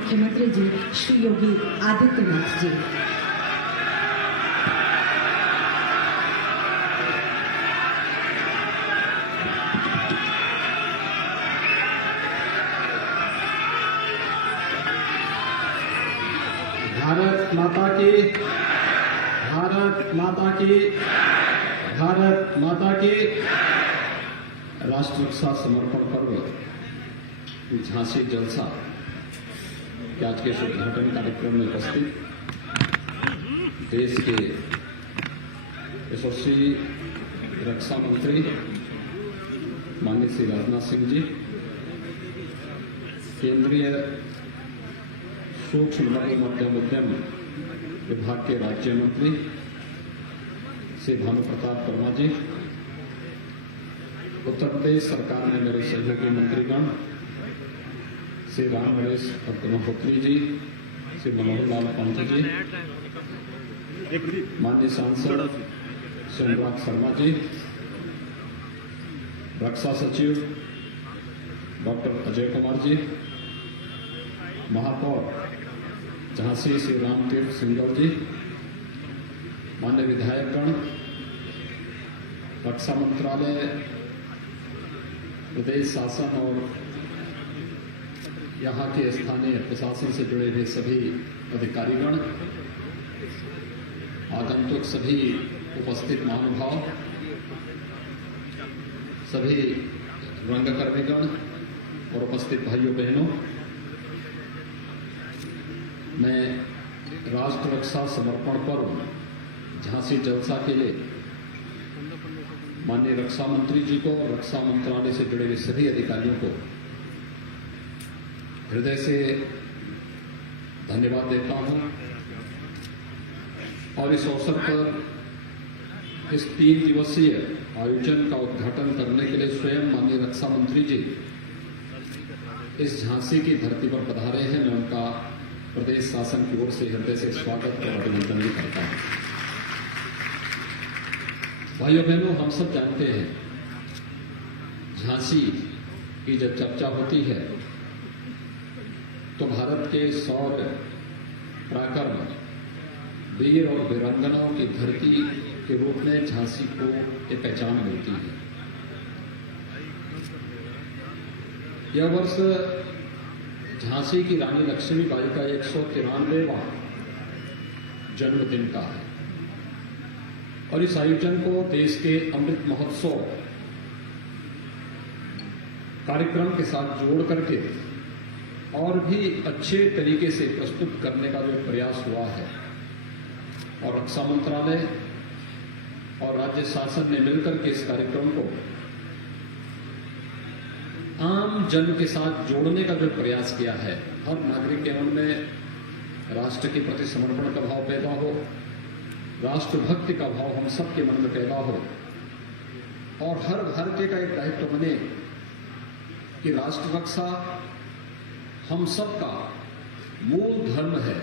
मुख्यमंत्री जी श्री योगी आदित्यनाथ जी। भारत माता की, भारत माता की, भारत माता की। राष्ट्र रक्षा समर्पण पर्व झांसी जलसा के आज के उद्घाटन कार्यक्रम में उपस्थित देश के यशस्वी रक्षा मंत्री माननीय श्री राजनाथ सिंह जी, केंद्रीय सूक्ष्म लघु मध्यम उद्यम विभाग के राज्य मंत्री श्री भानु प्रताप वर्मा जी, उत्तर प्रदेश सरकार में मेरे सहयोगी मंत्रीगण श्री राम नरेश महोत्री जी, श्री मनोहर लाल पंत जी, माननीय सांसद श्री अनुराग शर्मा जी, रक्षा सचिव डॉक्टर अजय कुमार जी, महापौर झांसी श्री राम तीर्थ सिंगल जी, माननीय विधायकगण, रक्षा मंत्रालय, प्रदेश शासन और यहाँ के स्थानीय प्रशासन से जुड़े हुए सभी अधिकारीगण, आगंतुक सभी उपस्थित महानुभाव, सभी रंगकर्मीगण और उपस्थित भाइयों बहनों, मैं राष्ट्र रक्षा समर्पण पर्व झांसी जलसा के लिए माननीय रक्षा मंत्री जी को और रक्षा मंत्रालय से जुड़े हुए सभी अधिकारियों को हृदय से धन्यवाद देता हूं और इस अवसर पर इस 3 दिवसीय आयोजन का उद्घाटन करने के लिए स्वयं माननीय रक्षा मंत्री जी इस झांसी की धरती पर पधारे हैं। मैं उनका प्रदेश शासन की ओर से हृदय से स्वागत और अभिनंदन भी करता हूं। भाइयों बहनों, हम सब जानते हैं झांसी की जब चर्चा होती है तो भारत के शौर्य पराक्रम, वीर और वीरांगनाओं की धरती के रूप में झांसी को एक पहचान मिलती है। यह वर्ष झांसी की रानी लक्ष्मीबाई का 193वां जन्मदिन का है और इस आयोजन को देश के अमृत महोत्सव कार्यक्रम के साथ जोड़ करके और भी अच्छे तरीके से प्रस्तुत करने का जो प्रयास हुआ है और रक्षा मंत्रालय और राज्य शासन ने मिलकर के इस कार्यक्रम को आम जन के साथ जोड़ने का जो प्रयास किया है, हर नागरिक के मन में राष्ट्र के प्रति समर्पण का भाव पैदा हो, राष्ट्रभक्ति का भाव हम सबके मन में पैदा हो और हर भारतीय का एक दायित्व बने कि राष्ट्र रक्षा हम सबका मूल धर्म है।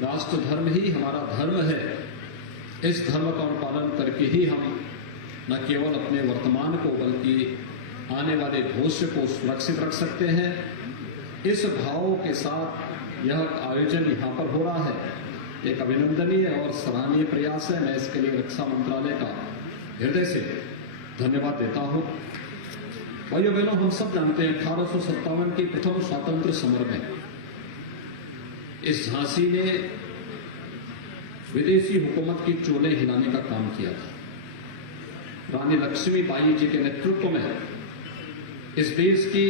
राष्ट्र धर्म ही हमारा धर्म है। इस धर्म का पालन करके ही हम न केवल अपने वर्तमान को बल्कि आने वाले भविष्य को सुरक्षित रख सकते हैं। इस भाव के साथ यह आयोजन यहाँ पर हो रहा है, एक अभिनंदनीय और सराहनीय प्रयास है। मैं इसके लिए रक्षा मंत्रालय का हृदय से धन्यवाद देता हूँ। भाइयों बहनों, हम सब जानते हैं 1857 की प्रथम स्वतंत्र समर में इस झांसी ने विदेशी हुकूमत की चोले हिलाने का काम किया था। रानी लक्ष्मीबाई जी के नेतृत्व में इस देश की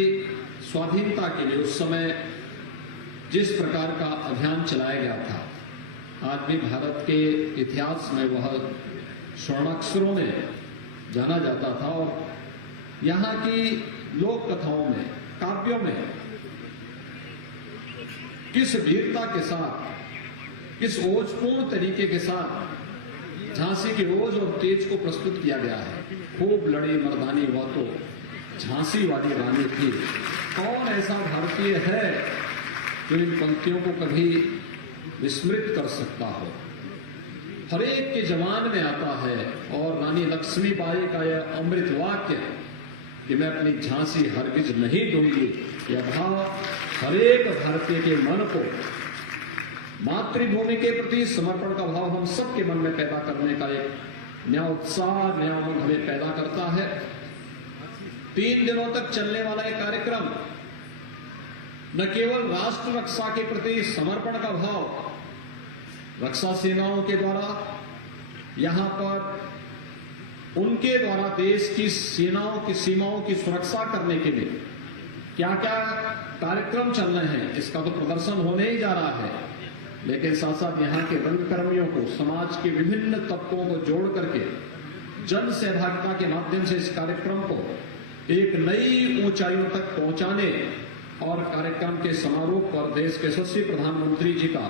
स्वाधीनता के लिए उस समय जिस प्रकार का अभियान चलाया गया था, आज भी भारत के इतिहास में वह स्वर्णाक्षरों में जाना जाता था और यहाँ की लोक कथाओं में, काव्यों में किस वीरता के साथ, किस ओजपूर्ण तरीके के साथ झांसी के ओज और तेज को प्रस्तुत किया गया है। खूब लड़ी मर्दानी वह तो झांसी वाली रानी थी। कौन ऐसा भारतीय है जो इन पंक्तियों को कभी विस्मृत कर सकता हो? हर एक के जवान में आता है और रानी लक्ष्मीबाई का यह अमृत वाक्य कि मैं अपनी झांसी हरगिज नहीं दूंगी, यह भाव हरेक भारतीय के मन को मातृभूमि के प्रति समर्पण का भाव हम सबके मन में पैदा करने का एक नया उत्साह, नया उमंग हमें पैदा करता है। 3 दिनों तक चलने वाला एक कार्यक्रम न केवल राष्ट्र रक्षा के प्रति समर्पण का भाव रक्षा सेनाओं के द्वारा, यहां पर उनके द्वारा देश की सेनाओं की सीमाओं की सुरक्षा करने के लिए क्या क्या कार्यक्रम चल रहे हैं, इसका तो प्रदर्शन होने ही जा रहा है, लेकिन साथ साथ यहाँ के रंगकर्मियों को, समाज के विभिन्न तत्वों को जोड़ करके जन सहभागिता के माध्यम से इस कार्यक्रम को एक नई ऊंचाइयों तक पहुंचाने और कार्यक्रम के समारोह पर देश के यशस्वी प्रधानमंत्री जी का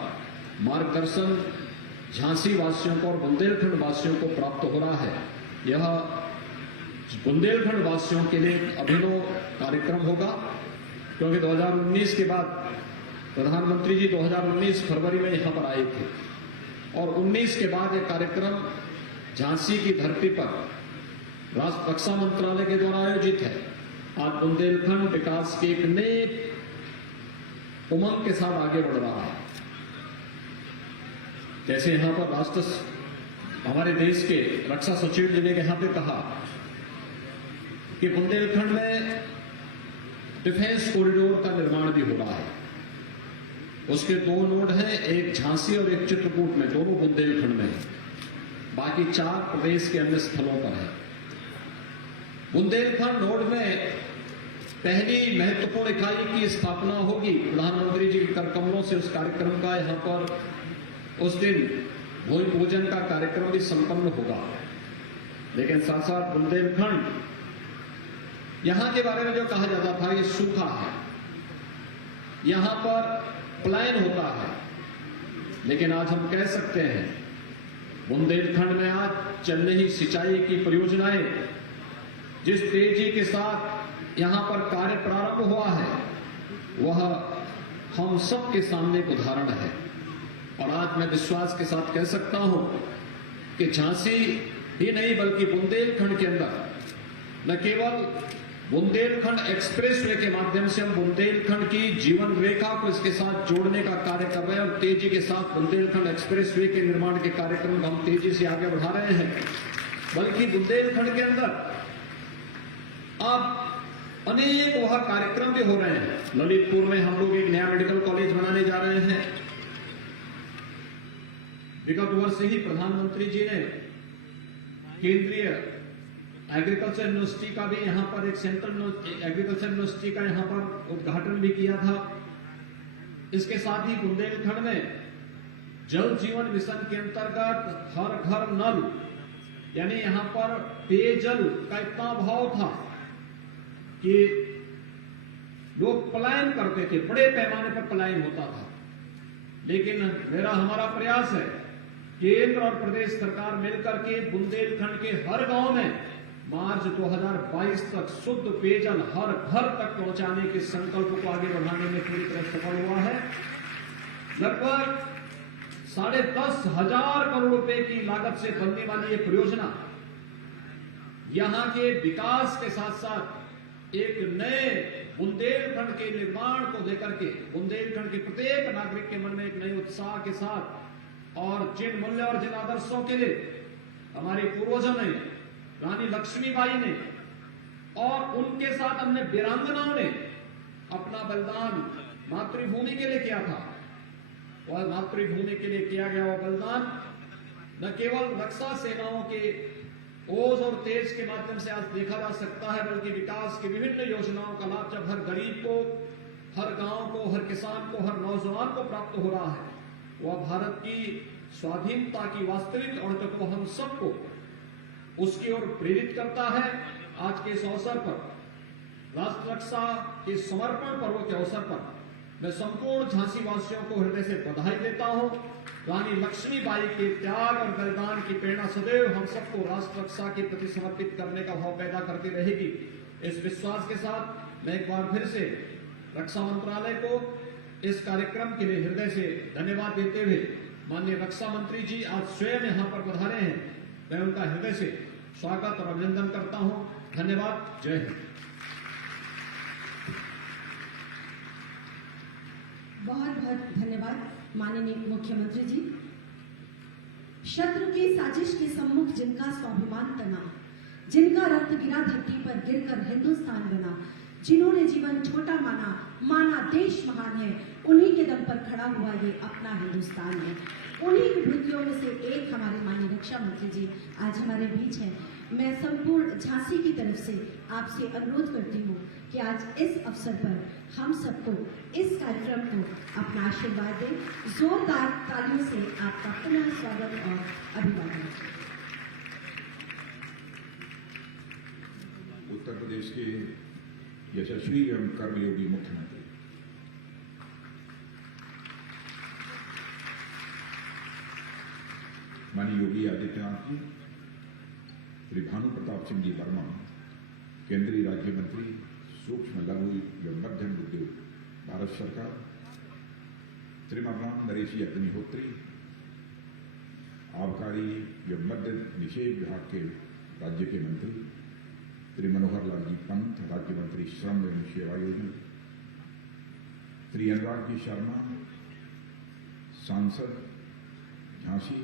मार्गदर्शन झांसी वासियों को और बुंदेलखंड वासियों को प्राप्त हो रहा है। यह बुंदेलखंड वासियों के लिए अभिनव कार्यक्रम होगा, क्योंकि 2019 के बाद प्रधानमंत्री जी 2019 फरवरी में यहां पर आए थे और 19 के बाद यह कार्यक्रम झांसी की धरती पर राष्ट्र रक्षा मंत्रालय के द्वारा आयोजित है। आज बुंदेलखंड विकास के एक नए उमंग के साथ आगे बढ़ रहा है। जैसे यहां पर राष्ट्र हमारे देश के रक्षा सचिव जी ने यहां पे कहा कि बुंदेलखंड में डिफेंस कॉरिडोर का निर्माण भी हो रहा है। उसके 2 नोड हैं, एक झांसी और एक चित्रकूट में, दोनों बुंदेलखंड में है, बाकी 4 प्रदेश के अन्य स्थलों पर है। बुंदेलखंड नोड में पहली महत्वपूर्ण इकाई की स्थापना होगी। प्रधानमंत्री जी के कर कमलों से उस कार्यक्रम का यहां पर उस दिन भूमि पूजन का कार्यक्रम भी संपन्न होगा। लेकिन साथ साथ बुंदेलखंड, यहां के बारे में जो कहा जाता था ये सूखा है, यहां पर पलायन होता है, लेकिन आज हम कह सकते हैं बुंदेलखंड में आज चल रही सिंचाई की परियोजनाएं जिस तेजी के साथ यहां पर कार्य प्रारंभ हुआ है वह हम सबके सामने एक उदाहरण है। और आज मैं विश्वास के साथ कह सकता हूं कि झांसी ही नहीं बल्कि बुंदेलखंड के अंदर न केवल बुंदेलखंड एक्सप्रेसवे के माध्यम से हम बुंदेलखंड की जीवन रेखा को इसके साथ जोड़ने का कार्य कर रहे हैं और तेजी के साथ बुंदेलखंड एक्सप्रेसवे के निर्माण के कार्यक्रम को हम तेजी से आगे बढ़ा रहे हैं, बल्कि बुंदेलखंड के अंदर अब अनेक वह कार्यक्रम भी हो रहे हैं। ललितपुर में हम लोग एक नया मेडिकल कॉलेज बनाने जा रहे हैं। विगत वर्ष से ही प्रधानमंत्री जी ने केंद्रीय एग्रीकल्चर यूनिवर्सिटी का भी यहां पर एक सेंट्रल एग्रीकल्चर यूनिवर्सिटी का यहां पर उद्घाटन भी किया था। इसके साथ ही बुंदेलखंड में जल जीवन मिशन के अंतर्गत हर घर नल, यानी यहां पर पेयजल का इतना अभाव था कि लोग पलायन करते थे, बड़े पैमाने पर पलायन होता था। लेकिन हमारा प्रयास है केंद्र और प्रदेश सरकार मिलकर के बुंदेलखंड के हर गांव में मार्च 2022 तक शुद्ध पेयजल हर घर तक पहुंचाने के संकल्प को आगे बढ़ाने में पूरी तरह सफल हुआ है। लगभग 10,500 करोड़ रुपए की लागत से बनने वाली ये परियोजना यहां के विकास के साथ साथ एक नए बुंदेलखंड के निर्माण को लेकर के बुंदेलखंड के प्रत्येक नागरिक के मन में एक नए उत्साह के साथ और जिन मूल्य और जिन आदर्शों के लिए हमारे पूर्वजों ने, रानी लक्ष्मीबाई ने और उनके साथ अन्य वीरांगनाओं ने अपना बलिदान मातृभूमि के लिए किया था, वह मातृभूमि के लिए किया गया वह बलिदान न केवल रक्षा सेनाओं के ओज और तेज के माध्यम से आज देखा जा सकता है, बल्कि विकास की विभिन्न योजनाओं का लाभ जब हर गरीब को, हर गांव को, हर किसान को, हर नौजवान को प्राप्त हो रहा है, वह भारत की स्वाधीनता की वास्तविक अर्थों को हम सबको उसकी ओर प्रेरित करता है। आज के इस अवसर पर राष्ट्र रक्षा के समर्पण पर्व के अवसर पर मैं संपूर्ण झांसी वासियों को हृदय से बधाई देता हूं। रानी लक्ष्मीबाई के त्याग और बलिदान की प्रेरणा सदैव हम सबको राष्ट्र रक्षा के प्रति समर्पित करने का भाव पैदा करती रहेगी। इस विश्वास के साथ मैं एक बार फिर से रक्षा मंत्रालय को इस कार्यक्रम के लिए हृदय से धन्यवाद देते हुए माननीय रक्षा मंत्री जी आज स्वयं यहाँ पर पधारे हैं, मैं उनका हृदय से स्वागत और अभिनंदन करता हूं। धन्यवाद। जय हिंद। बहुत धन्यवाद माननीय मुख्यमंत्री जी। शत्रु की साजिश के सम्मुख जिनका स्वाभिमान तना, जिनका रक्त गिरा धरती पर गिरकर हिंदुस्तान बना, जिन्होंने जीवन छोटा माना देश महान है, उन्हीं के दम पर खड़ा हुआ ये अपना हिंदुस्तान है। उन्हीं विभूतियों में से एक हमारे माननीय रक्षा मंत्री जी आज हमारे बीच हैं। मैं संपूर्ण झांसी की तरफ से आपसे अनुरोध करती हूँ कि आज इस अवसर पर हम सबको इस कार्यक्रम को अपना आशीर्वाद दें। जोरदार तालियों से आपका पुनः स्वागत और अभिवादन। उत्तर प्रदेश के यशस्वी एवं कर्मयोगी मुख्यमंत्री माननीय योगी आदित्यनाथ जी, श्री भानु प्रताप सिंह जी वर्मा, केंद्रीय राज्य मंत्री सूक्ष्म लघु एवं मध्यम उद्योग भारत सरकार, श्रीमान नरेश अग्निहोत्री, आबकारी एवं मद्य निषेध विभाग के राज्य के मंत्री, श्री मनोहर लाल जी पंत, राज्य मंत्री श्रम एवं सेवा योजना, श्री अनुराग जी शर्मा, सांसद झांसी,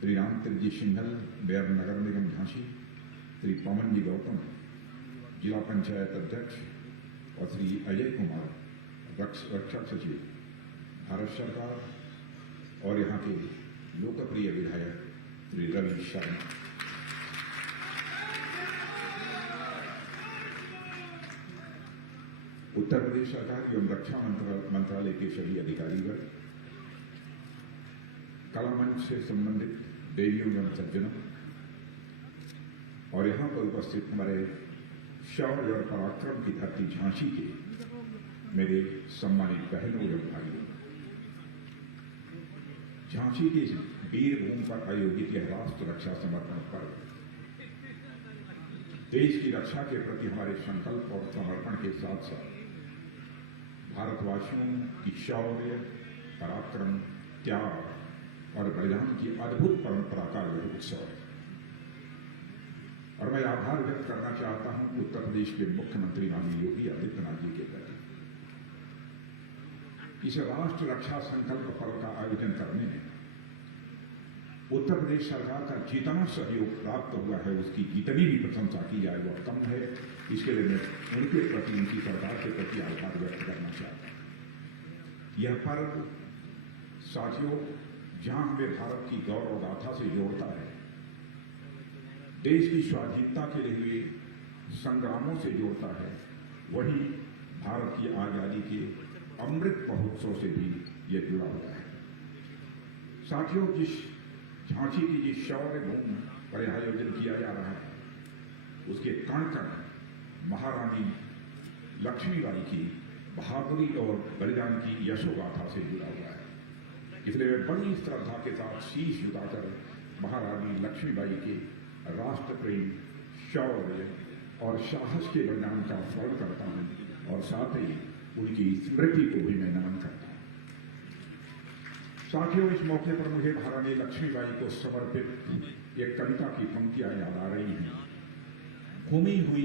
श्री रामचंद्र जी सिंघल, मेयर नगर निगम झांसी, श्री पवन जी गौतम, जिला पंचायत अध्यक्ष, और श्री अजय कुमार, रक्षक सचिव भारत सरकार, और यहाँ के लोकप्रिय विधायक श्री रवि शर्मा। उत्तर प्रदेश सरकार एवं रक्षा मंत्रालय के सभी अधिकारीगण, कला मंच से संबंधित देवियों एवं सज्जनों, और यहाँ पर उपस्थित हमारे शौर्य और पराक्रम की धरती झांसी के मेरे सम्मानित बहनों एवं भाइयों, झांसी की वीर भूमि पर आयोजित यह राष्ट्र रक्षा समर्पण पर्व देश की रक्षा के प्रति हमारे संकल्प और समर्पण के साथ साथ भारतवासियों की शौर्य, पराक्रम, त्याग और बलिदान की अद्भुत परंपरा का यह उत्सव है। और मैं आभार व्यक्त करना चाहता हूं उत्तर प्रदेश के मुख्यमंत्री माननीय योगी आदित्यनाथ जी के प्रति। इस राष्ट्र रक्षा संकल्प पर्व का आयोजन करने में उत्तर प्रदेश सरकार का जितना सहयोग प्राप्त हुआ है उसकी जितनी भी प्रशंसा की जाए वह कम है। इसके लिए मैं उनके प्रति, उनकी सरकार के प्रति आभार व्यक्त करना चाहता हूं। यह पर्व साथियों जहां हमें भारत की गौरव गाथा से जोड़ता है, देश की स्वाधीनता के लिए हुए संग्रामों से जोड़ता है, वहीं भारत की आजादी के अमृत महोत्सव से भी यह जुड़ा हुआ है। साथियों, जिस झांसी की जिस शौर्य भूमि पर यह आयोजन किया जा रहा है उसके कण कण महारानी लक्ष्मीबाई की बहादुरी और बलिदान की यशोगाथा से जुड़ा हुआ है। इसलिए मैं बड़ी श्रद्धा के साथ शीश झुकाकर महारानी लक्ष्मीबाई के राष्ट्र प्रेम, शौर्य और साहस के बलिदान का स्मरण करता हूं और साथ ही उनकी स्मृति को भी मैं नमन करता हूं। साथियों, इस मौके पर मुझे महारानी लक्ष्मीबाई को समर्पित एक कविता की पंक्तियां याद आ रही हैं। गुमी हुई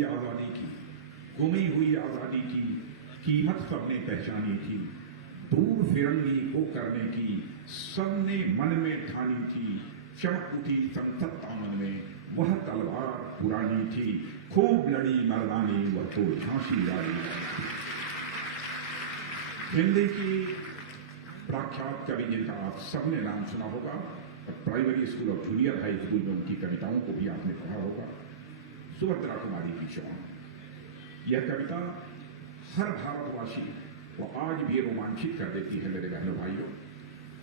आजादी की कीमत सबने पहचानी थी, दूर फिरंगी को करने की सबने मन में ठानी थी, चमक उठी संसद दामन में वह तलवार पुरानी थी, खूब लड़ी मर्दानी वह तो झांसी रानी। हिंदी की प्रख्यात कवि जिनका आप सबने नाम सुना होगा, प्राइमरी स्कूल और जूनियर हाई स्कूल में उनकी कविताओं को भी आपने पढ़ा होगा, सुभद्रा कुमारी की शान। यह कविता हर भारतवासी को आज भी रोमांचित कर देती है मेरे बहनों भाइयों।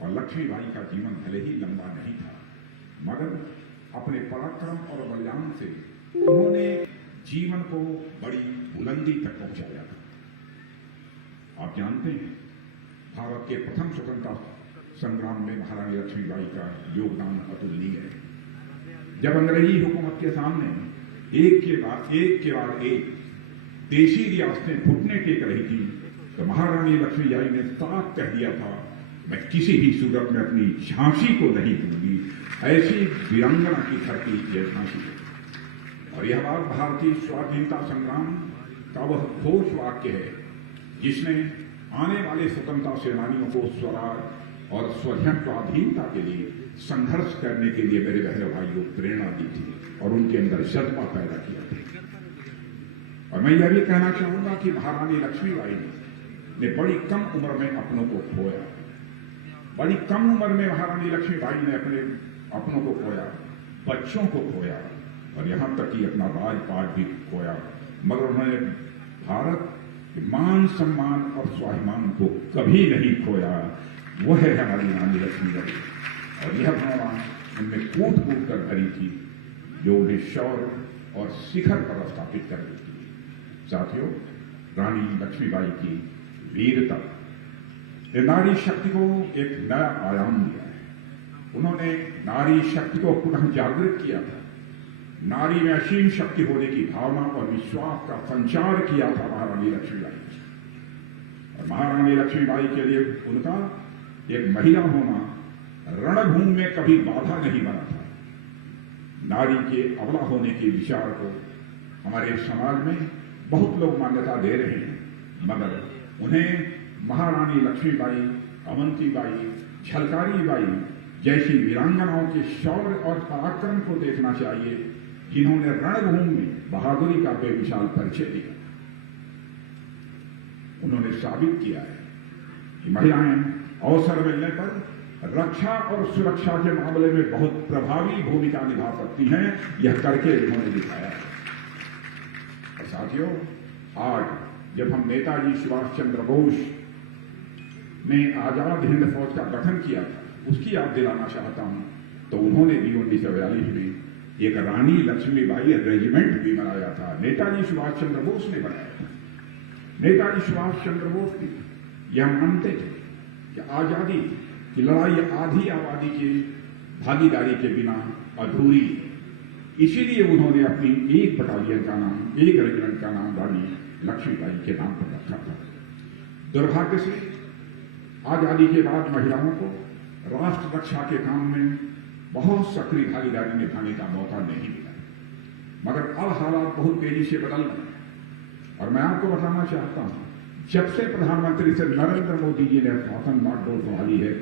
और लक्ष्मीबाई का जीवन भले ही लंबा नहीं था, मगर अपने पराक्रम और बलिदान से उन्होंने जीवन को बड़ी बुलंदी तक पहुंचाया था। आप जानते हैं, भारत के प्रथम स्वतंत्रता संग्राम में महारानी लक्ष्मीबाई का योगदान अतुलनीय है। जब अंग्रेजी हुकूमत के सामने एक के बाद एक देशी रियासतें घुटने टेक रही थी, तो महारानी लक्ष्मीबाई ने साफ कह दिया था, मैं किसी भी सूरत में अपनी झांसी को नहीं दूंगी। ऐसी वीरांगना की धरती यह झांसी है। और यह बात भारतीय स्वाधीनता संग्राम का वह घोष वाक्य है जिसने आने वाले स्वतंत्रता सेनानियों को स्वराज और स्वाधीनता के लिए संघर्ष करने के लिए मेरे बहनों भाइयों प्रेरणा दी थी और उनके अंदर जज्बा पैदा किया था। और मैं यह भी कहना चाहूंगा कि महारानी लक्ष्मीबाई ने बड़ी कम उम्र में अपनों को खोया। बड़ी कम उम्र में महारानी लक्ष्मीबाई ने अपने अपनों को खोया, बच्चों को खोया और यहां तक कि अपना राजपाट भी खोया, मगर उन्होंने भारत के मान सम्मान और स्वाभिमान को कभी नहीं खोया। वह है हमारी रानी लक्ष्मीबाई और यह भावना उनमें कूट कूट कर भरी थी जो उन्हें शौर्य और शिखर पर स्थापित कर देती थी। साथियों, रानी लक्ष्मीबाई की वीरता ने नारी शक्ति को एक नया आयाम दिया है। उन्होंने नारी शक्ति को पुनः जागृत किया था। नारी में असीम शक्ति होने की भावना और विश्वास का संचार किया था महारानी लक्ष्मीबाई। और महारानी लक्ष्मीबाई के लिए उनका एक महिला होना रणभूमि में कभी बाधा नहीं बना था। नारी के अबला होने के विचार को हमारे समाज में बहुत लोग मान्यता दे रहे हैं, मगर उन्हें महारानी लक्ष्मीबाई, अवंतीबाई, झलकारी बाई जैसी वीरांगनाओं के शौर्य और पराक्रम को देखना चाहिए, जिन्होंने रणभूमि में बहादुरी का बेमिसाल परिचय दिया। उन्होंने साबित किया है कि महिलाएं अवसर मिलने पर रक्षा और सुरक्षा के मामले में बहुत प्रभावी भूमिका निभा सकती हैं। यह करके उन्होंने दिखाया है। और साथियों, आज जब हम नेताजी सुभाष चंद्र बोस ने आजाद हिंद फौज का गठन किया था, उसकी याद दिलाना चाहता हूं, तो उन्होंने भी 1942 में एक रानी लक्ष्मीबाई रेजिमेंट भी बनाया था। नेताजी सुभाष चंद्र बोस ने बनाया था। नेताजी सुभाष चंद्र बोस भी यह मानते थे कि आजादी की लड़ाई आधी आबादी की भागीदारी के बिना अधूरी। इसीलिए उन्होंने अपनी एक बटालियन का नाम, एक रेजिमेंट का नाम रानी लक्ष्मीबाई के नाम पर रखा था। दुर्भाग्य से आजादी के बाद महिलाओं को राष्ट्र रक्षा के काम में बहुत सक्रिय भागीदारी निभाने का मौका नहीं मिला, मगर अब हालात बहुत तेजी से बदल रहे हैं। और मैं आपको बताना चाहता हूं, जब से प्रधानमंत्री श्री नरेंद्र मोदी जी ने शासन बागडोर संभाली है,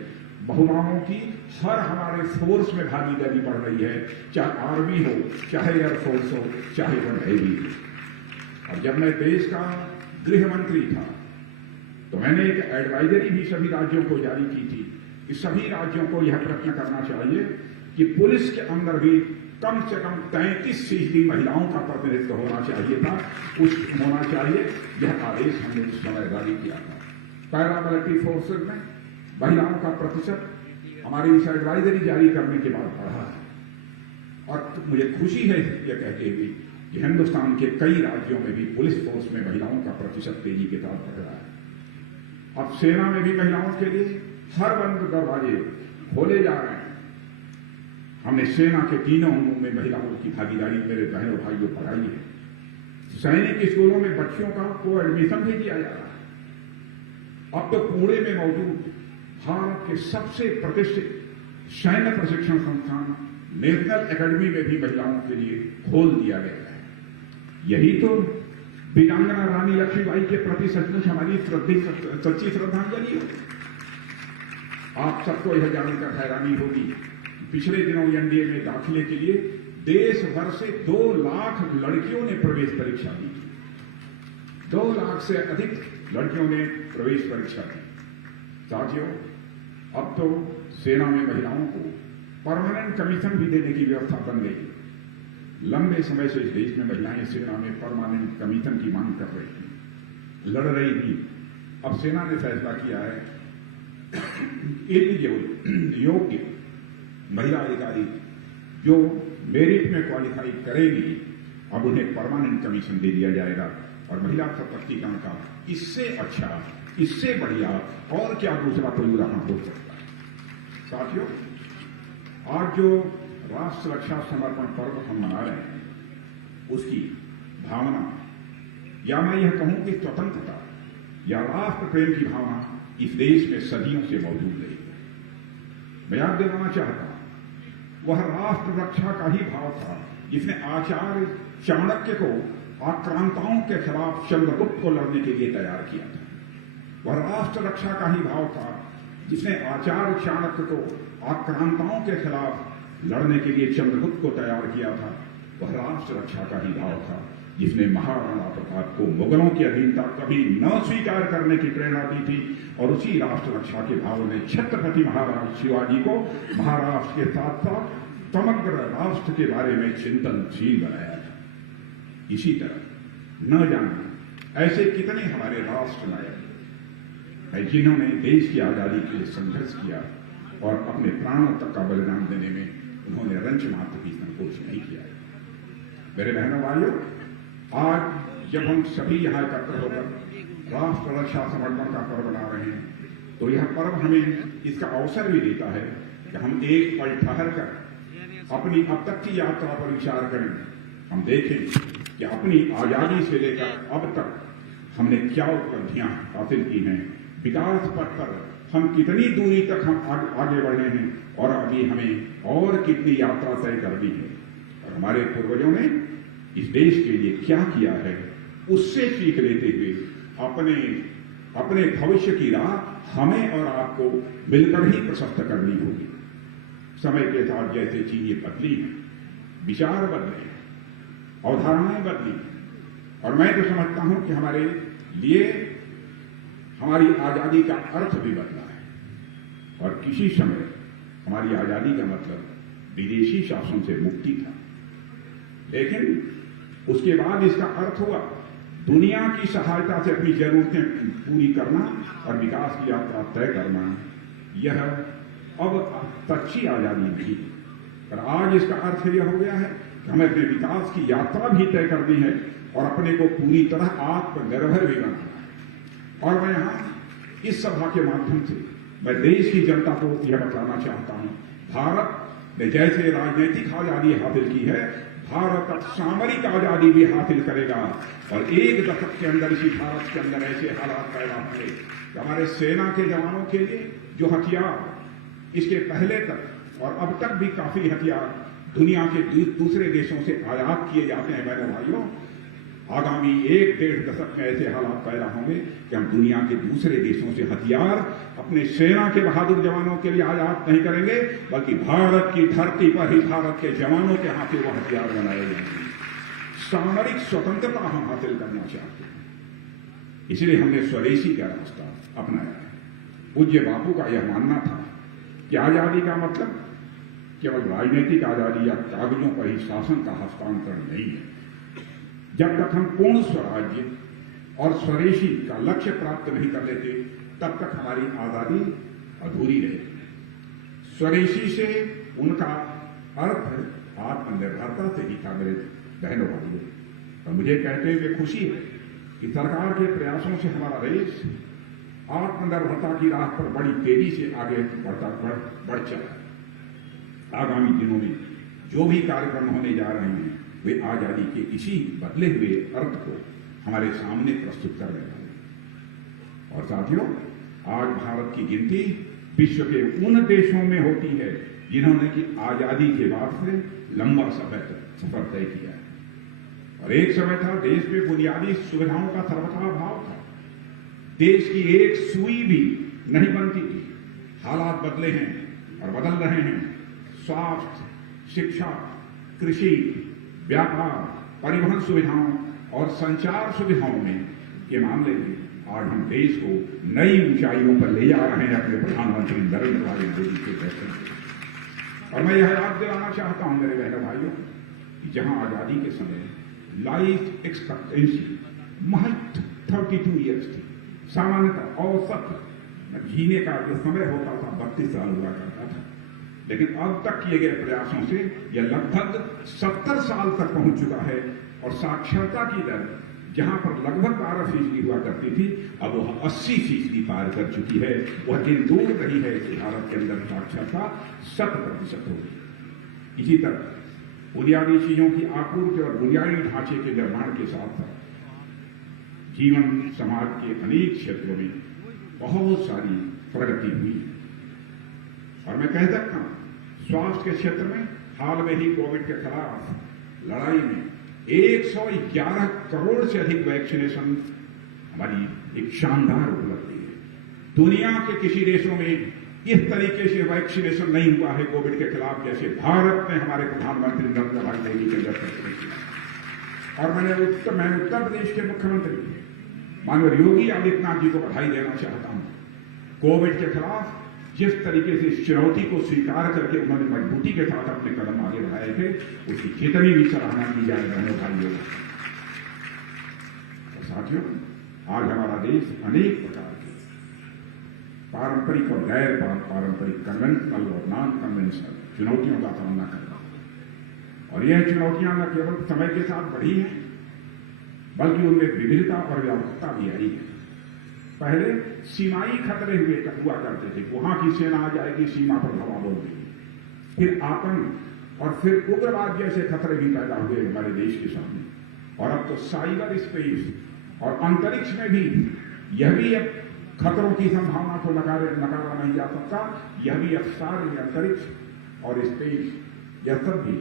महिलाओं की हर हमारे फोर्स में भागीदारी बढ़ रही है, चाहे आर्मी हो, चाहे एयरफोर्स हो, चाहे वन नेवी हो। और जब मैं देश का गृह मंत्री था, तो मैंने एक एडवाइजरी भी सभी राज्यों को जारी की थी कि सभी राज्यों को यह प्रयत्न करना चाहिए कि पुलिस के अंदर भी कम से कम 33% महिलाओं का प्रतिनिधित्व होना चाहिए था, होना चाहिए। यह आदेश हमने उस समय जारी किया था। पैरामिलिट्री फोर्सेज में महिलाओं का प्रतिशत हमारी इस एडवाइजरी जारी करने के बाद बढ़ा है। और मुझे खुशी है यह कहते हुए कि हिंदुस्तान के कई राज्यों में भी पुलिस फोर्स में महिलाओं का प्रतिशत तेजी के साथ बढ़ रहा है। अब सेना में भी महिलाओं के लिए हर बंद दरवाजे खोले जा रहे हैं। हमने सेना के तीनों अंगों में महिलाओं की भागीदारी मेरे बहनों भाइयों बढ़ाई है। सैनिक स्कूलों में बच्चियों का को एडमिशन भी किया जा रहा है। अब तो पुणे में मौजूद भारत के सबसे प्रतिष्ठित सैन्य प्रशिक्षण संस्थान नेशनल एकेडमी में भी महिलाओं के लिए खोल दिया गया है। यही तो वीरांगना रानी लक्ष्मीबाई के प्रति सचमुच हमारी सच्ची श्रद्धांजलि हो। आप सबको यह जानकर हैरानी होगी, पिछले दिनों एनडीए में दाखिले के लिए देश भर से 2 लाख लड़कियों ने प्रवेश परीक्षा दी। 2 लाख से अधिक लड़कियों ने प्रवेश परीक्षा दी। साथियों, अब तो सेना में महिलाओं को परमानेंट कमीशन भी देने की व्यवस्था बन गई। लंबे समय से इस देश में महिलाएं सेना में परमानेंट कमीशन की मांग कर रही थी, लड़ रही थी। अब सेना ने फैसला किया है योग्य महिला अधिकारी जो मेरिट में क्वालिफाई करेगी, अब उन्हें परमानेंट कमीशन दे दिया जाएगा। और महिला सशक्तिकरण का इससे अच्छा, इससे बढ़िया और क्या दूसरा कोई उदाहरण हो सकता है। साथियों, आज जो राष्ट्र रक्षा समर्पण पर्व हम मना रहे हैं, उसकी भावना, या मैं यह कहूं कि स्वतंत्रता या राष्ट्र प्रेम की भावना इस देश में सदियों से मौजूद रही है। मैं याद दिलाना चाहता हूं, वह राष्ट्र रक्षा का ही भाव था जिसने आचार्य चाणक्य को आक्रांताओं के खिलाफ चंद्रगुप्त को लड़ने के लिए तैयार किया था। वह राष्ट्र रक्षा का ही भाव था जिसने आचार्य चाणक्य को आक्रांताओं के खिलाफ लड़ने के लिए चंद्रगुप्त को तैयार किया था। वह राष्ट्र रक्षा का ही भाव था जिसने महाराणा प्रताप को मुगलों की अधीनता कभी न स्वीकार करने की प्रेरणा दी थी, और उसी राष्ट्र रक्षा के भाव ने छत्रपति महाराज शिवाजी को महाराष्ट्र के साथ साथ समग्र राष्ट्र के बारे में चिंतनशील बनाया था। इसी तरह न जाने ऐसे कितने हमारे राष्ट्र नायक हैं जिन्होंने देश की आजादी के लिए संघर्ष किया और अपने प्राणों तक का बलिदान देने में उन्होंने रंच मात्र भी संकोच नहीं किया। मेरे बहनों भाइयों, आज जब हम सभी यहाँ एकत्र होकर राष्ट्र रक्षा समर्पण का पर्व मना रहे हैं, तो यह पर्व हमें इसका अवसर भी देता है कि हम एक पल ठहर कर अपनी अब तक की यात्रा पर विचार करें। हम देखें कि अपनी आजादी से लेकर अब तक हमने क्या उपलब्धियां हासिल की हैं, विकास पथ पर हम कितनी दूरी तक हम आगे बढ़े हैं और अभी हमें और कितनी यात्रा तय करनी है, और हमारे पूर्वजों ने इस देश के लिए क्या किया है उससे सीख लेते हुए अपने भविष्य की राह हमें और आपको मिलकर ही प्रशस्त करनी होगी। समय के साथ जैसे चीजें बदली हैं, विचार बदले, अवधारणाएं बदली, और मैं तो समझता हूं कि हमारे लिए हमारी आजादी का अर्थ भी बदला है। और किसी समय हमारी आजादी का मतलब विदेशी शासन से मुक्ति था, लेकिन उसके बाद इसका अर्थ हुआ दुनिया की सहायता से अपनी जरूरतें पूरी करना और विकास की यात्रा तय करना। यह अब सच्ची आजादी नहीं, पर आज इसका अर्थ यह हो गया है कि हमें अपने विकास की यात्रा भी तय करनी है और अपने को पूरी तरह आत्मनिर्भर भी बनाना है। और मैं यहाँ इस सभा के माध्यम से मैं देश की जनता को यह बताना चाहता हूँ, भारत ने जैसे राजनीतिक आजादी हासिल की है, भारत अब सामरिक आजादी भी हासिल करेगा। और एक दशक के अंदर इसी भारत के अंदर ऐसे हालात पैदा होंगे कि हमारे सेना के जवानों के लिए जो हथियार इसके पहले तक और अब तक भी काफी हथियार दुनिया के दूसरे देशों से आयात किए जाते हैं, बहनों भाइयों, आगामी 1-1.5 दशक में ऐसे हालात पैदा होंगे कि हम दुनिया के दूसरे देशों से हथियार अपने सेना के बहादुर जवानों के लिए आयात नहीं करेंगे, बल्कि भारत की धरती पर ही भारत के जवानों के हाथ से वो हथियार बनाए जाएंगे। सामरिक स्वतंत्रता हम हासिल करना चाहते हैं, इसलिए हमने स्वदेशी का रास्ता अपनाया है। पूज्य बापू का यह मानना था कि आजादी का मतलब केवल राजनीतिक आजादी या कागजों पर ही शासन का हस्तांतरण नहीं है। जब तक हम पूर्ण स्वराज्य और स्वदेशी का लक्ष्य प्राप्त नहीं कर लेते, तब तक हमारी आजादी अधूरी रहेगी। स्वदेशी से उनका अर्थ आत्मनिर्भरता से ही था, मेरे बहनों भाइयों। और मुझे कहते हुए खुशी है कि सरकार के प्रयासों से हमारा देश आत्मनिर्भरता की राह पर बड़ी तेजी से आगे बढ़ चला। आगामी दिनों में जो भी कार्यक्रम होने जा रहे हैं, वे आजादी के इसी बदले हुए अर्थ को हमारे सामने प्रस्तुत कर रहे हैं। और साथियों, आज भारत की गिनती विश्व के उन देशों में होती है जिन्होंने कि आजादी के बाद से लंबा सफर तय किया है। और एक समय था देश में बुनियादी सुविधाओं का सर्वथा अभाव था, देश की एक सुई भी नहीं बनती थी। हालात बदले हैं और बदल रहे हैं। स्वास्थ्य, शिक्षा, कृषि, व्यापार, परिवहन सुविधाओं और संचार सुविधाओं में के मामले में आज हम देश को नई ऊंचाइयों पर ले जा रहे हैं अपने प्रधानमंत्री नरेंद्र मोदी के नेतृत्व में। और मैं यह याद दिलाना चाहता हूं मेरे बहनों भाइयों कि जहां आजादी के समय लाइफ एक्सपेक्टेंसी महज 32 ईयर्स थी, सामान्यतः औसत जीने का जो समय होता था 32 साल हुआ करता था, लेकिन अब तक किए गए प्रयासों से यह लगभग 70 साल तक पहुंच चुका है। और साक्षरता की दर जहां पर लगभग 12% हुआ करती थी, अब वह 80% पार कर चुकी है। वह दिन दूर नहीं है कि भारत के अंदर साक्षरता 100% होगी। इसी तरह बुनियादी चीजों की आपूर्ति और बुनियादी ढांचे के निर्माण के साथ साथ जीवन समाज के अनेक क्षेत्रों में बहुत सारी प्रगति हुई है। और मैं कह सकता हूं, स्वास्थ्य के क्षेत्र में हाल में ही कोविड के खिलाफ लड़ाई में 111 करोड़ से अधिक वैक्सीनेशन हमारी एक शानदार उपलब्धि है। दुनिया के किसी देशों में इस तरीके से वैक्सीनेशन नहीं हुआ है कोविड के खिलाफ जैसे भारत में हमारे प्रधानमंत्री नरेंद्र भाई मोदी के नेतृत्व किया। और मैंने उत्तर प्रदेश के मुख्यमंत्री माननीय योगी आदित्यनाथ जी को बधाई देना चाहता हूं। कोविड के खिलाफ जिस तरीके से इस चुनौती को स्वीकार करके उन्होंने मजबूती के साथ अपने कदम आगे बढ़ाए थे, उसकी जितनी भी सराहना की जाए बहनों भाइयों। साथियों, आज हमारा देश अनेक प्रकार के पारंपरिक और गैर पारंपरिक, कन्वेंशनल और नॉन कन्वेंशनल चुनौतियों का सामना कर रहा है। और यह चुनौतियां न केवल समय के साथ बढ़ी हैं, बल्कि उनमें विविधता और व्यापकता भी आई है। पहले सीमाई खतरे हुआ करते थे, वहां की सेना आ जाएगी, सीमा पर हवा बोल देगी। फिर आतंक और फिर उग्रवाद जैसे खतरे भी पैदा हुए हमारे देश के सामने। और अब तो साइबर स्पेस और अंतरिक्ष में भी, यह भी अब खतरों की संभावना को नकारा नहीं जा सकता। यह भी अब सारे अंतरिक्ष और स्पेस यह सब भी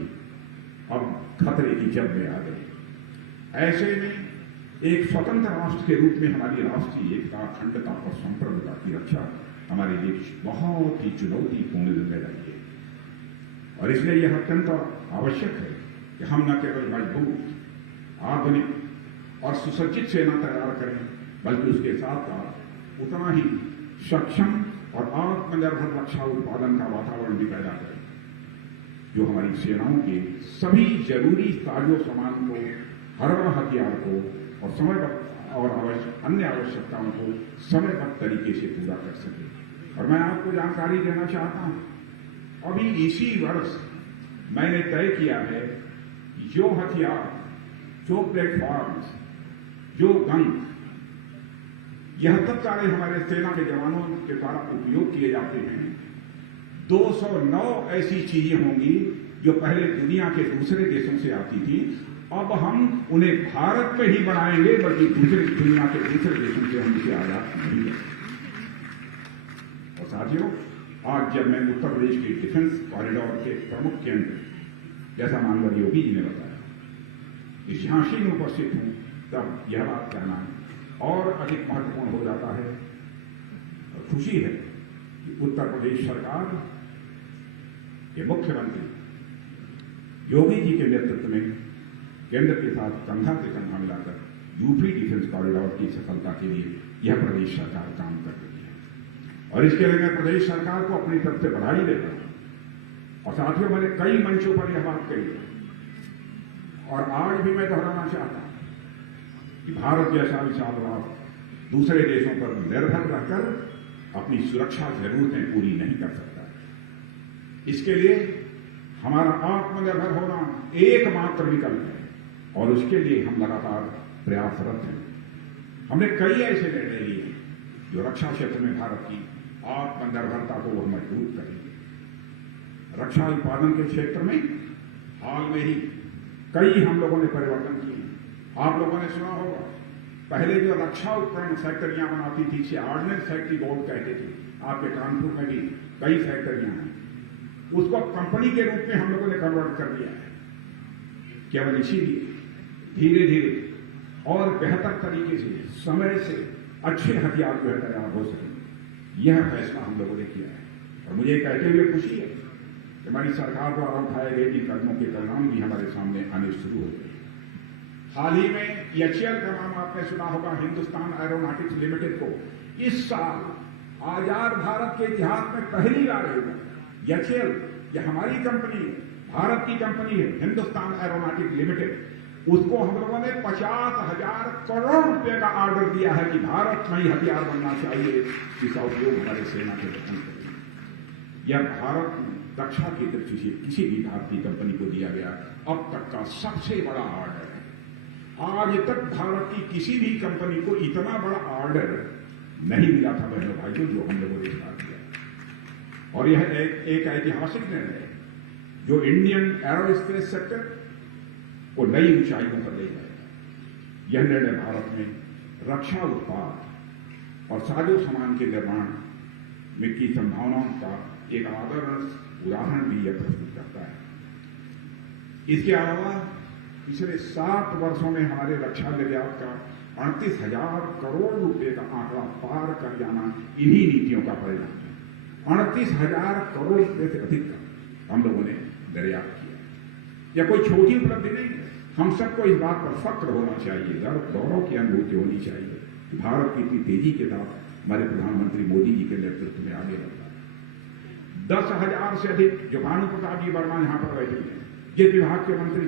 अब खतरे की जद में आ गए। ऐसे में एक स्वतंत्र राष्ट्र के रूप में हमारी राष्ट्रीय एकता, अखंडता और संप्रभुता की रक्षा हमारे देश बहुत ही चुनौतीपूर्ण जिम्मेदारी है। और इसलिए यह अत्यंत आवश्यक है कि हम न केवल मजबूत, आधुनिक और सुसज्जित सेना तैयार करें, बल्कि उसके साथ साथ उतना ही सक्षम और आत्मनिर्भर रक्षा उत्पादन का वातावरण भी पैदा करें, जो हमारी सेनाओं के सभी जरूरी साजो सामान को, हर हथियार को और अन्य आवश्यकताओं को समयबद्ध तरीके से पूरा कर सके। और मैं आपको जानकारी देना चाहता हूं, अभी इसी वर्ष मैंने तय किया है जो हथियार, जो प्लेटफॉर्म्स, जो गन, यह तब सारे हमारे सेना के जवानों के द्वारा उपयोग किए जाते हैं। 209 ऐसी चीजें होंगी जो पहले दुनिया के दूसरे देशों से आती थी, अब हम उन्हें भारत में ही बनाएंगे, बल्कि दुनिया के दूसरे देशों से हम इसे आयात नहीं करेंगे। और साथियों, आज जब मैं उत्तर प्रदेश के डिफेंस कॉरिडोर के प्रमुख केंद्र, जैसा माननीय योगी जी ने बताया, इस झांसी में उपस्थित हूं, तब यह बात कहना और अधिक महत्वपूर्ण हो जाता है। और खुशी है कि उत्तर प्रदेश सरकार के मुख्यमंत्री योगी जी के नेतृत्व में केंद्र के साथ कंधा से कंधा मिलाकर यूपी डिफेंस कॉरिडोर की सफलता के लिए यह प्रदेश सरकार काम कर रही है। और इसके लिए मैं प्रदेश सरकार को अपनी तरफ से बधाई देता हूं। और साथियों, मैंने कई मंचों पर यह बात कही और आज भी मैं दोहराना चाहता हूं कि भारत जैसा विशाल राष्ट्र दूसरे देशों पर निर्भर रहकर अपनी सुरक्षा जरूरतें पूरी नहीं कर सकता। इसके लिए हमारा आत्मनिर्भर होना एकमात्र विकल्प है और उसके लिए हम लगातार प्रयासरत हैं। हमने कई ऐसे निर्णय लिए जो रक्षा क्षेत्र में भारत की आत्मनिर्भरता को वह मजबूत करेंगे। रक्षा उत्पादन के क्षेत्र में हाल में ही कई हम लोगों ने परिवर्तन किए। आप लोगों ने सुना होगा, पहले जो रक्षा उपकरण फैक्ट्रियां बनाती थी, इसे ऑर्डिनेंस फैक्ट्री बोर्ड कहते थे। आपके कानपुर में भी कई फैक्ट्रियां हैं। उसको कंपनी के रूप में हम लोगों ने कन्वर्ट कर दिया है। केवल इसीलिए धीरे धीरे और बेहतर तरीके से, समय से अच्छे हथियार जो है तैयार हो सके, यह फैसला हम लोगों ने किया है। और मुझे कहते हुए खुशी है कि हमारी सरकार द्वारा उठाए गए इन कदमों के परिणाम भी हमारे सामने आने शुरू हो गए। हाल ही में एचएएल का नाम आपने सुना होगा, हिंदुस्तान एरोनॉटिक्स लिमिटेड को इस साल आजाद भारत के इतिहास में पहली बार एचएएल, यह हमारी कंपनी है, भारत की कंपनी है, हिंदुस्तान एरोनॉटिक्स लिमिटेड, उसको हम लोगों ने 50,000 करोड़ रुपए का ऑर्डर दिया है कि भारत में ही हथियार बनना चाहिए, जिसका उपयोग हमारे सेना के गठन करें। यह भारत में रक्षा की दृष्टि से किसी भी भारतीय कंपनी को दिया गया अब तक का सबसे बड़ा ऑर्डर है। आज तक भारत की किसी भी कंपनी को इतना बड़ा ऑर्डर नहीं मिला था बहनों भाइयों, जो हम लोगों ने स्टार्ट किया। और यह एक ऐतिहासिक निर्णय है जो इंडियन एरोस्पेस सेक्टर को नई ऊंचाइयों पर ले जाएगा। यह निर्णय भारत में रक्षा उत्पाद और साजो सामान के निर्माण में की संभावनाओं का एक आदर्श उदाहरण भी यह प्रस्तुत करता है। इसके अलावा पिछले 7 वर्षों में हमारे रक्षा निर्यात का 38,000 करोड़ रुपए का आंकड़ा पार कर जाना इन्हीं नीतियों का परिणाम है। 38,000 करोड़ रुपए से अधिक का हम लोगों ने दरियाफ्त किया। यह कोई छोटी उपलब्धि नहीं है। हम सबको इस बात पर फक्र होना चाहिए, गर्व गौरव की अनुभूति होनी चाहिए कि भारत की इतनी तेजी के साथ हमारे प्रधानमंत्री मोदी जी के नेतृत्व में आगे बढ़ रहा है। 10,000 से अधिक जो भानु प्रताप जी वर्मा यहां पर बैठे हैं, जिस विभाग के मंत्री,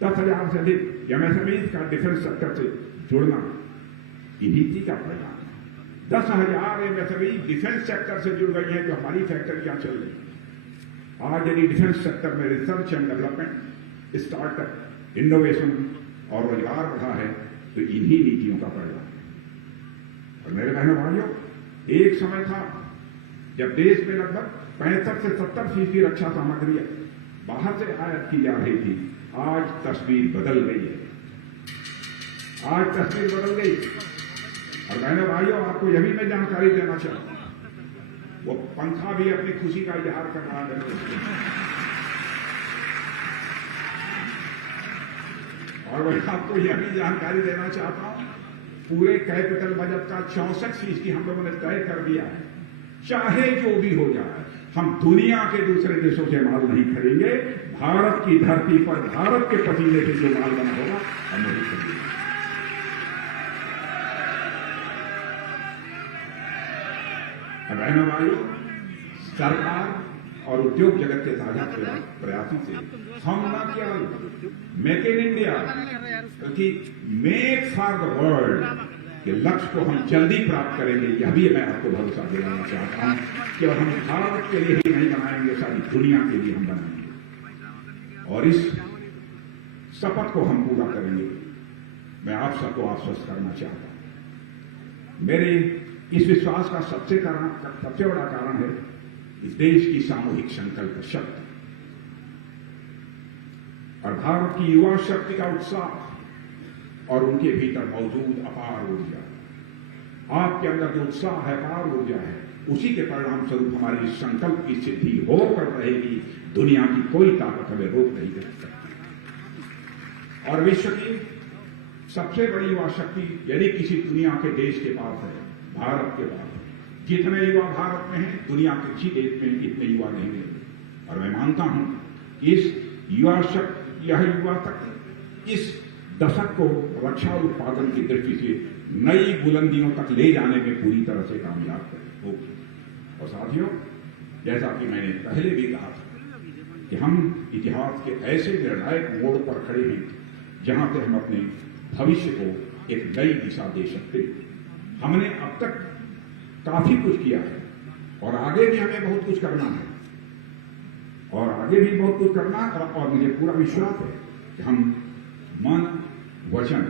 10,000 से अधिक एमएसएमई का डिफेंस सेक्टर से जुड़ना ये नीति का परिणाम है। 10,000 एमएसएमई डिफेंस सेक्टर से जुड़ गई है, जो हमारी फैक्ट्रियां चल रही है। आज यदि डिफेंस सेक्टर में research and development, startup, innovation और रोजगार बढ़ा है तो इन्हीं नीतियों का परिणाम है। और मेरे बहनों भाइयों, एक समय था जब देश में लगभग 65 से 70% रक्षा सामग्री बाहर से आयात की जा रही थी। आज तस्वीर बदल गई है। आज तस्वीर बदल गई। और बहनों भाइयों, आपको यह भी मैं जानकारी देना चाहता हूं, वो पंखा भी अपनी खुशी का इजहार कर रहा है। और मैं आपको यह भी जानकारी देना चाहता हूं, पूरे कैपिटल बजट का 64% हम लोगों ने तय कर दिया है। चाहे जो भी हो जाए, हम दुनिया के दूसरे देशों से माल नहीं खरीदेंगे। भारत की धरती पर भारत के पसीने से जो माल बना होगा हम वही खरीदेंगे। बहनों भाइयों, सरकार और उद्योग जगत के साझा प्रयासों से हम न केवल मेक इन इंडिया बल्कि मेक फॉर द वर्ल्ड के लक्ष्य को हम जल्दी प्राप्त करेंगे। यह भी मैं आपको भरोसा दिलाना चाहता हूं कि हम भारत के लिए ही नहीं बनाएंगे, सारी दुनिया के लिए हम बनाएंगे। और इस शपथ को हम पूरा करेंगे। मैं आप सबको आश्वस्त करना चाहता हूं। मेरे इस विश्वास का सबसे बड़ा कारण है इस देश की सामूहिक संकल्प शक्ति और भारत की युवा शक्ति का उत्साह और उनके भीतर मौजूद अपार ऊर्जा। आपके अंदर जो उत्साह है, अपार ऊर्जा है, उसी के परिणाम स्वरूप हमारी इस संकल्प की सिद्धि होकर रहेगी। दुनिया की कोई ताकत हमें रोक नहीं कर सकती। और विश्व की सबसे बड़ी युवा शक्ति यदि किसी दुनिया के देश के पास है, भारत के पास है। जितने युवा भारत में हैं, दुनिया के किसी देश में इतने युवा नहीं मिले। और मैं मानता हूं कि इस युवा शक्ति इस दशक को रक्षा उत्पादन की दृष्टि से नई बुलंदियों तक ले जाने में पूरी तरह से कामयाब होगी। और साथियों, जैसा कि मैंने पहले भी कहा था कि हम इतिहास के ऐसे निर्णायक मोड़ पर खड़े हैं जहां से हम अपने भविष्य को एक नई दिशा दे सकते हैं। हमने अब तक काफी कुछ किया है और आगे भी हमें बहुत कुछ करना है और आगे भी बहुत कुछ करना है। और मुझे पूरा विश्वास है कि हम मन, वचन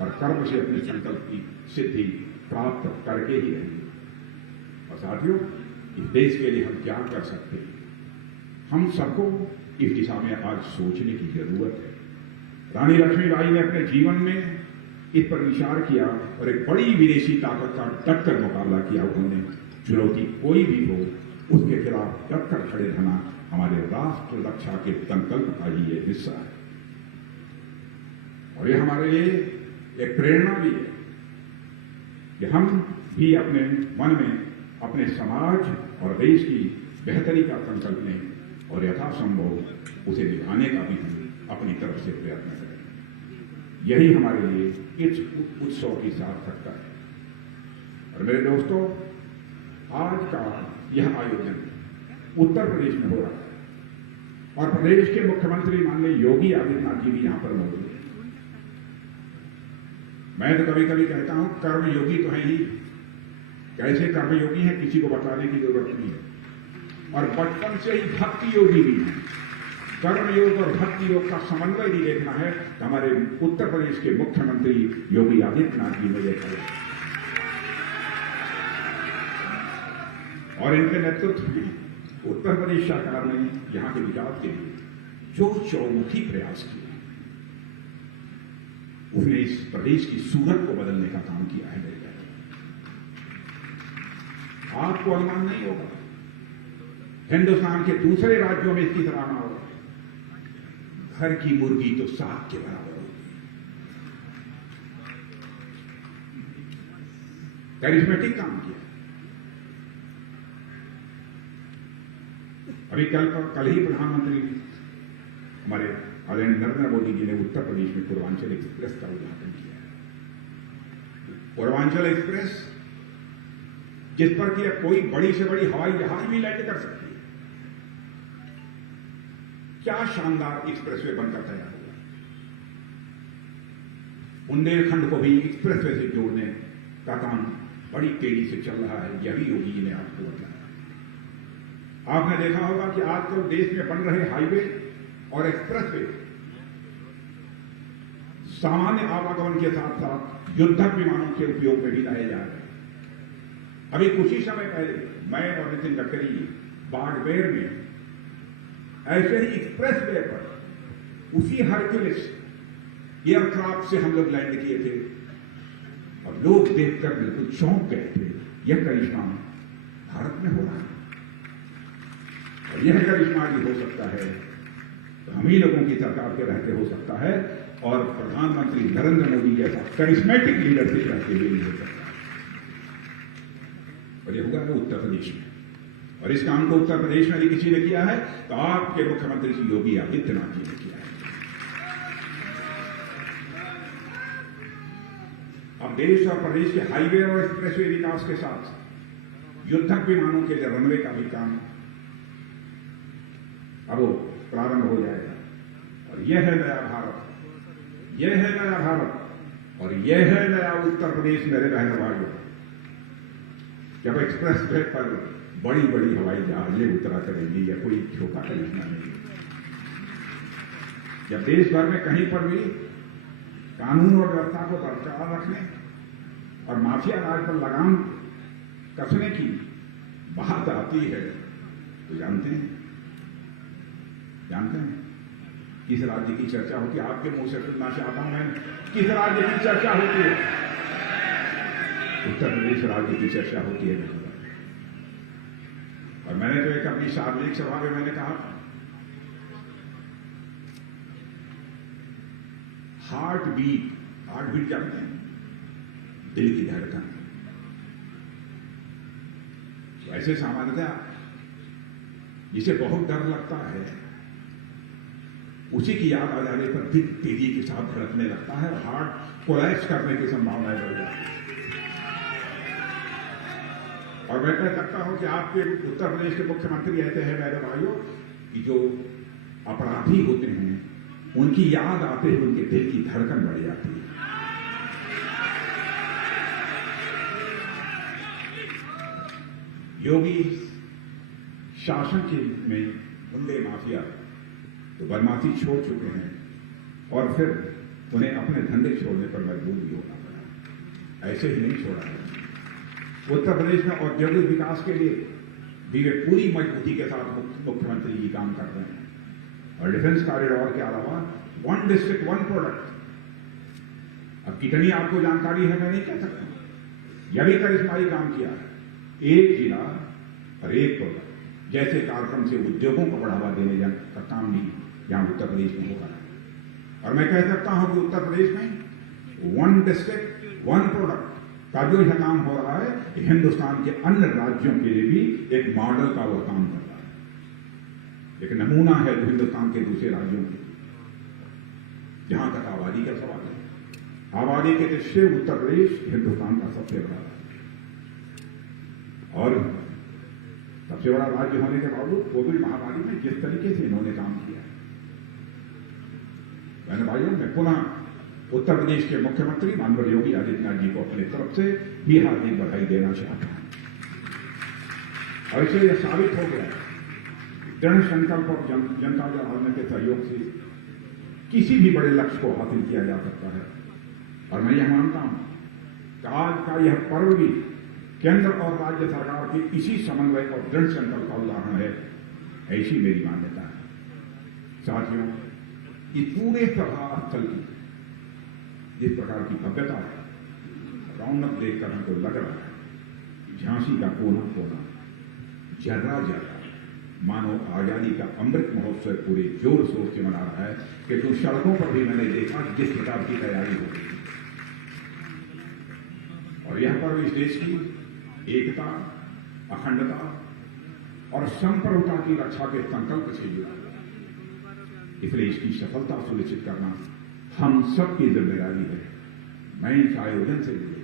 और कर्म से अपने संकल्प की सिद्धि प्राप्त करके ही रहेंगे। और साथियों, इस देश के लिए हम क्या कर सकते हैं, हम सबको इस दिशा में आज सोचने की जरूरत है। रानी लक्ष्मीबाई ने अपने जीवन में इस पर विचार किया और एक बड़ी विदेशी ताकत का डटकर मुकाबला किया। उन्होंने चुनौती कोई भी हो उसके खिलाफ डटकर खड़े रहना हमारे राष्ट्र रक्षा के संकल्प का ही ये हिस्सा है। और ये हमारे लिए एक प्रेरणा भी है कि हम भी अपने मन में अपने समाज और देश की बेहतरी का संकल्प लें और यथासंभव उसे दिखाने का भी हम अपनी तरफ से प्रयत्न करें। यही हमारे लिए इस उत्सव की सार्थकता है। और मेरे दोस्तों, आज का यह आयोजन उत्तर प्रदेश में हो रहा है और प्रदेश के मुख्यमंत्री माननीय योगी आदित्यनाथ जी भी यहां पर मौजूद हैं। मैं तो कभी कभी कहता हूं कर्मयोगी तो है ही, कैसे कर्मयोगी हैं किसी को बताने की जरूरत नहीं है। और बचपन से ही भक्ति योगी भी हैं। कर्मयोग और भक्ति योग का समन्वय भी देखना है तो हमारे उत्तर प्रदेश के मुख्यमंत्री योगी आदित्यनाथ जी ने देखा है और इनके नेतृत्व में उत्तर प्रदेश सरकार ने यहां के विकास के लिए जो चौमुखी प्रयास किया, उसने इस प्रदेश की सूरत को बदलने का काम किया है। मेरे कहते आपको अनुमान नहीं होगा, हिंदुस्तान के दूसरे राज्यों में इसकी सराहना होगा। घर की मुर्गी तो साग के बराबर होगी। कैरिस्मेटिक काम किया। अभी कल ही प्रधानमंत्री हमारे आदरणीय नरेंद्र मोदी जी ने उत्तर प्रदेश में पूर्वांचल एक्सप्रेस का उद्घाटन किया है। पूर्वांचल एक्सप्रेस जिस पर कि कोई बड़ी से बड़ी हवाई जहाज भी लैंड कर सकती है। क्या शानदार एक्सप्रेसवे बनकर तैयार हुआ। बुंदेलखंड को भी एक्सप्रेसवे से जोड़ने का काम बड़ी तेजी से चल रहा है। यही योगी जी ने आपको बताया। आपने देखा होगा कि आजकल देश में बन रहे हाईवे और एक्सप्रेसवे सामान्य आवागमन के साथ साथ युद्धक विमानों के उपयोग में भी लाए जा रहे हैं। अभी कुछ ही समय पहले मैं और नितिन गडकरी बागमेर में ऐसे ही एक्सप्रेसवे पर उसी हरक्यूलिस एयरक्राफ्ट से हम लोग लैंड किए थे और लोग देखकर बिल्कुल चौंक गए थे। यह करिश्मा भारत में हो रहा है और यह करिश्मा भी हो सकता है तो हम ही लोगों की सरकार के रहते हो सकता है और प्रधानमंत्री नरेंद्र मोदी जैसा करिश्मेटिक लीडरशिप रहते हुए भी हो सकता है। और यह होगा उत्तर प्रदेश में। और इस काम को उत्तर प्रदेश में यदि किसी ने किया है तो आपके मुख्यमंत्री श्री योगी आदित्यनाथ जी ने किया है। अब देश और प्रदेश के हाईवे और एक्सप्रेसवे विकास के साथ युद्धक विमानों के रनवे का भी काम अब प्रारंभ हो जाएगा। और यह है नया भारत, यह है नया भारत और यह है नया उत्तर प्रदेश। मेरे बहन भाइयों, जब एक्सप्रेस वे पर बड़ी बड़ी हवाई जहाजें उतरा करेंगी या कोई छोटा करिश्मा नहीं। जब देश भर में कहीं पर भी कानून और व्यवस्था को बरकरार रखने और माफिया राज पर लगाम कसने की बात आती है तो जानते हैं किस राज्य की चर्चा होती है। आपके मुंह से सुनना चाहता हूं मैं, किस राज्य की चर्चा होती है? उत्तर प्रदेश राज्य की चर्चा होती है। और मैंने तो एक अपनी सार्वजनिक सभा में मैंने कहा हार्ट बीट जानते हैं, दिल की धड़कन। वैसे सामान्यतः जिसे बहुत डर लगता है उसी की याद आ जाने पर दिल तेजी के साथ धड़कने लगता है और हार्ट कोलैप्स करने की संभावनाएं बढ़ जाती है। और मैं कह सकता हूं कि आपके उत्तर प्रदेश के मुख्यमंत्री ऐसे हैं मेरे भाइयों कि जो अपराधी होते हैं उनकी याद आते हुए उनके दिल की धड़कन बढ़ जाती है। योगी शासन के में गुंडे माफिया तो बदमाशी छोड़ चुके हैं और फिर उन्हें अपने धंधे छोड़ने पर मजबूर भी होना पड़ा। ऐसे ही नहीं छोड़ा है। उत्तर प्रदेश में औद्योगिक विकास के लिए भी वे पूरी मजबूती के साथ मुख्यमंत्री जी काम कर रहे हैं। और डिफेंस कॉरिडोर के अलावा 1 डिस्ट्रिक्ट 1 प्रोडक्ट, अब कितनी आपको जानकारी है मैं नहीं कह सकता। यह भी करिश्माई काम किया है। एक जिला और एक प्रोडक्ट जैसे कार्यक्रम से उद्योगों को बढ़ावा देने का काम भी यहां उत्तर प्रदेश में हो रहा है। और मैं कह सकता हूं कि उत्तर प्रदेश में 1 डिस्ट्रिक्ट 1 प्रोडक्ट का जो यह काम हो रहा है हिंदुस्तान के अन्य राज्यों के लिए भी एक मॉडल का वह काम कर रहा है। एक नमूना है जो हिंदुस्तान के दूसरे राज्यों के। जहां तक आबादी का सवाल है, आबादी के दृष्टि से उत्तर प्रदेश हिंदुस्तान का सबसे बड़ा और सबसे बड़ा राज्य होने के बावजूद कोविड महामारी में जिस तरीके से इन्होंने काम किया, मैंने भाइयों मैं पुनः उत्तर प्रदेश के मुख्यमंत्री माननीय योगी आदित्यनाथ जी को अपनी तरफ से भी हार्दिक बधाई देना चाहता हूं। और इससे यह साबित हो गया दृढ़ संकल्प और जनता जनार्दन के सहयोग से किसी भी बड़े लक्ष्य को हासिल किया जा सकता है। और मैं यह मानता हूं कि आज का यह पर्व भी केंद्र और राज्य सरकार के इसी समन्वय और दृढ़ संकल्प का उदाहरण है, ऐसी मेरी मान्यता है। साथियों, इस पूरे सभा स्थल की जिस प्रकार की भव्यता है, रौनक देखकर हमको लग रहा है झांसी का कोना कोना जर्रा जर्रा मानो आजादी का अमृत महोत्सव पूरे जोर शोर से मना रहा है कि जो सड़कों पर भी मैंने देखा जिस प्रकार की तैयारी हो रही है। और यह पर्व इस देश की एकता, अखंडता और संप्रभुता की रक्षा के संकल्प से जुड़ा है। इसलिए इसकी सफलता सुनिश्चित करना हम सबकी जिम्मेदारी है। मैं इस आयोजन से जुड़े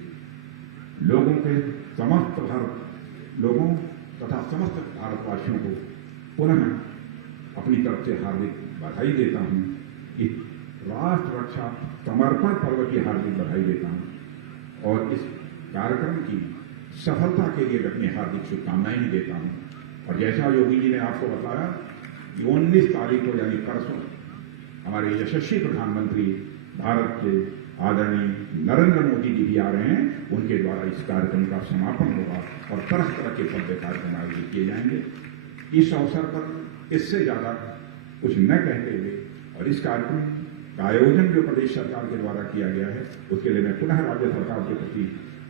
लोगों तथा समस्त भारतवासियों को पुनः अपनी तरफ से हार्दिक बधाई देता हूं। इस राष्ट्र रक्षा समर्पण पर्व की हार्दिक बधाई देता हूं और इस कार्यक्रम की सफलता के लिए अपनी हार्दिक शुभकामनाएं भी देता हूं। और जैसा योगी जी ने आपको बताया कि 19 तारीख को यानी परसों हमारे यशस्वी प्रधानमंत्री भारत के आदरणीय नरेंद्र मोदी जी भी आ रहे हैं। उनके द्वारा इस कार्यक्रम का समापन होगा और तरह तरह के भव्य कार्यक्रम आयोजित किए जाएंगे। इस अवसर पर इससे ज्यादा कुछ न कहते हुए और इस कार्यक्रम का आयोजन जो प्रदेश सरकार के द्वारा किया गया है उसके लिए मैं पुनः राज्य सरकार के प्रति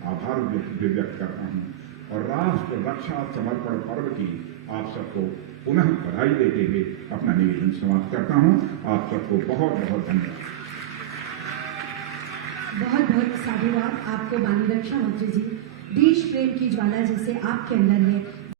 आभार व्यक्त करता हूं और राष्ट्र रक्षा समर्पण पर्व की आप सबको पुनः बधाई देते हुए अपना निवेदन समाप्त करता हूं। आप सबको बहुत बहुत धन्यवाद। बहुत बहुत साधुवाद आपको माननीय रक्षा मंत्री जी। देश प्रेम की ज्वाला जैसे आपके अंदर है,